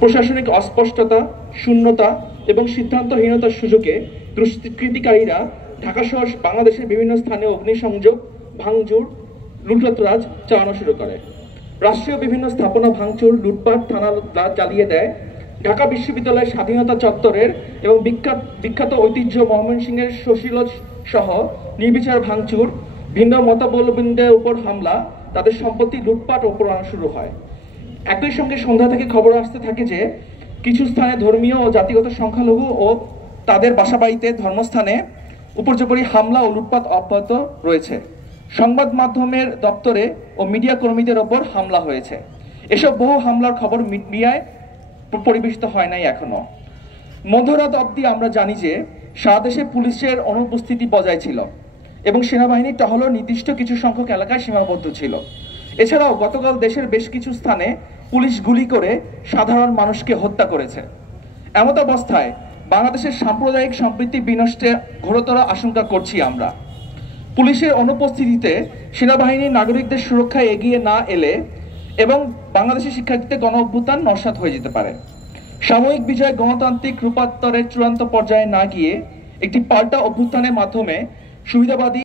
প্রশাসনিক অস্পষ্টতা, শূন্যতা এবং সিদ্ধান্তহীনতার সুযোগে দুষ্কৃতিকারীরা ঢাকা সহ বাংলাদেশের বিভিন্ন স্থানে অগ্নিসংযোগ, ভাঙচুর, লুটতরাজ চালানো শুরু করে। রাষ্ট্রীয় বিভিন্ন স্থাপনা ভাঙচুর, লুটপাট, থানা জ্বালিয়ে দেয়। ঢাকা বিশ্ববিদ্যালয়ের স্বাধীনতা চত্বরের এবং বিখ্যাত ঐতিহ্য ময়মনসিংহের শশীলজ সহ নির্বিচার ভাঙচুর, ভিন্ন মতাবলম্বীদের উপর হামলা, তাদের সম্পত্তি লুটপাট ও পোড়ানো শুরু হয়। একই সঙ্গে সন্ধ্যা থেকে খবর আসতে থাকে যে কিছু স্থানে ধর্মীয় ও জাতিগত সংখ্যালঘু ও তাদের বাসাবাড়িতে, ধর্মস্থানে উপর্যুপরি হামলা ও লুটপাট অব্যাহত রয়েছে। সংবাদ মাধ্যমের দপ্তরে ও মিডিয়া কর্মীদের ওপর হামলা হয়েছে। এসব বহু হামলার খবর মিডিয়ায় পরিবেশিত হয় নাই এখনো। মধ্যরাত অবধি আমরা জানি যে সারা দেশে পুলিশের অনুপস্থিতি বজায় ছিল এবং সেনাবাহিনীর টহলও নির্দিষ্ট কিছু সংখ্যক এলাকায় সীমাবদ্ধ ছিল। এছাড়াও গতকাল দেশের বেশ কিছু স্থানে পুলিশ গুলি করে সাধারণ মানুষকে হত্যা করেছে। এমত অবস্থায় বাংলাদেশের সাম্প্রদায়িক সম্প্রীতি বিনষ্টের ঘোরতর আশঙ্কা করছি আমরা। পুলিশের অনুপস্থিতিতে সেনাবাহিনী নাগরিকদের সুরক্ষায় এগিয়ে না এলে এবং বাংলাদেশের শিক্ষার্থীদের গণ অভ্যুত্থান নস্যাৎ হয়ে যেতে পারে। সাময়িক বিজয় গণতান্ত্রিক রূপান্তরের চূড়ান্ত পর্যায়ে না গিয়ে একটি পাল্টা অভ্যুত্থানের মাধ্যমে সুবিধাবাদী